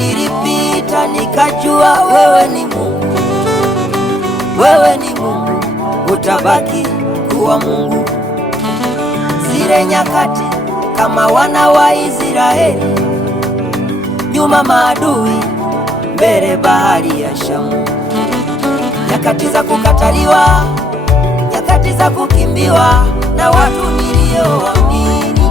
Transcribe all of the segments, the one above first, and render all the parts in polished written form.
nilipita nikajua wewe ni Mungu, wewe ni Mungu, utabaki kuwa Mungu. Zile nyakati kama wana wa Israeli, nyuma maadui, mbele bahari ya Shamu. Nyakati za kukataliwa, nyakati za kukimbiwa na watu nilioamini,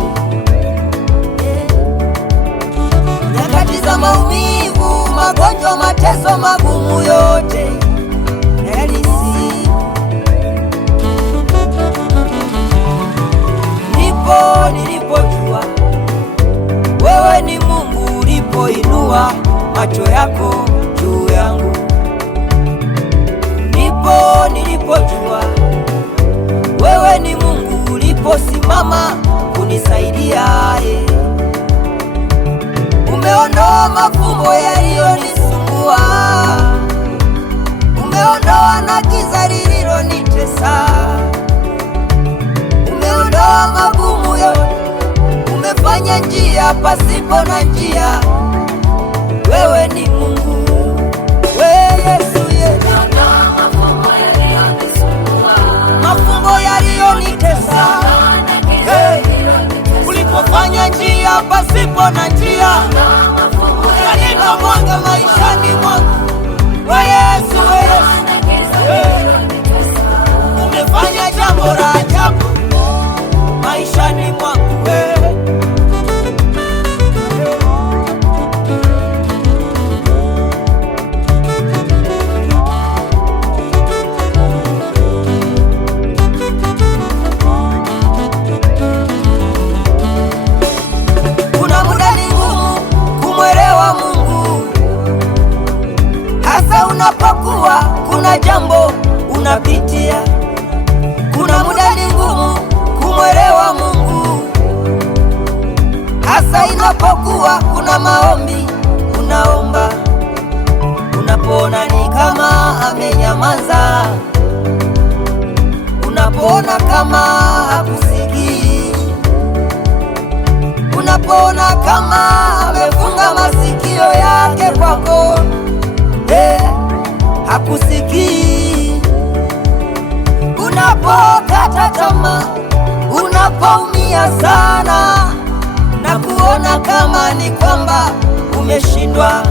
nyakati za maumivu, magonjwa, mateso magumu yote ndipo nilipojua wewe ni Mungu, ulipoinua macho yako juu yangu. Ndipo nilipojua wewe ni Mungu, uliposimama kunisaidia. Umeondoa mafumbo yaliyonisumbua, umeondoa na giza lililonitesa, umeondoa magumu yote, umefanya njia pasipo na njia. Wewe ni Mungu, wewe Yesu, mafumbo yaliyonitesa, ulipofanya njia pasipo na njia, ukaleta mwanga maishani mwangu. Wewe Yesu, umefanya jambo la ajabu maishani mwangu. Kuna muda ni ngumu kumwelewa Mungu, hasa unapokuwa kuna jambo unapitia. Kuna muda ni ngumu kumwelewa Mungu, hasa inapokuwa kuna maombi unaomba, unapoona ni kama amenyamaza, unapoona kama hakusikii, unapoona kama amefunga masikio yake kwako, hakusikii. Unapokata tamaa, unapoumia sana na kuona kama ni kwamba umeshindwa,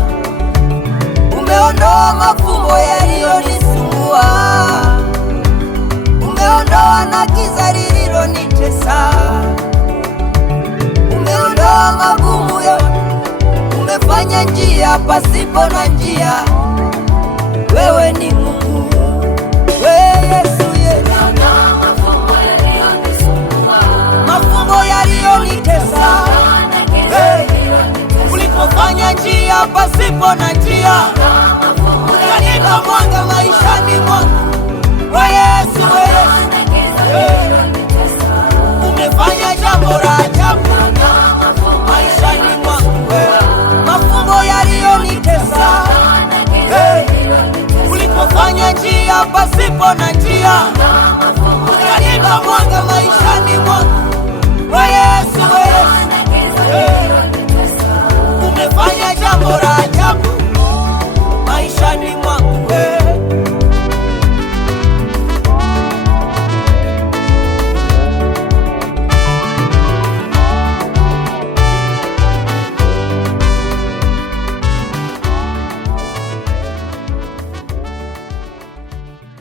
umeondoa mafumbo yaliyonisumbua, umeondoa na giza lililonitesa, umeondoa magumu yote, umefanya njia pasipo na njia. Wewe ni Mungu, wewe Yesu, mafumbo yaliyonitesa, ulipofanya njia pasipo na njia, ukaleta mwanga maishani mwangu. Wewe Yesu, umefanya jambo la ajabu maishani mwangu. Mafumbo yaliyonitesa, ulipofanya njia pasipo na njia, ukaleta mwanga maishani mwangu. Wewe Yesu, umefanya jambo la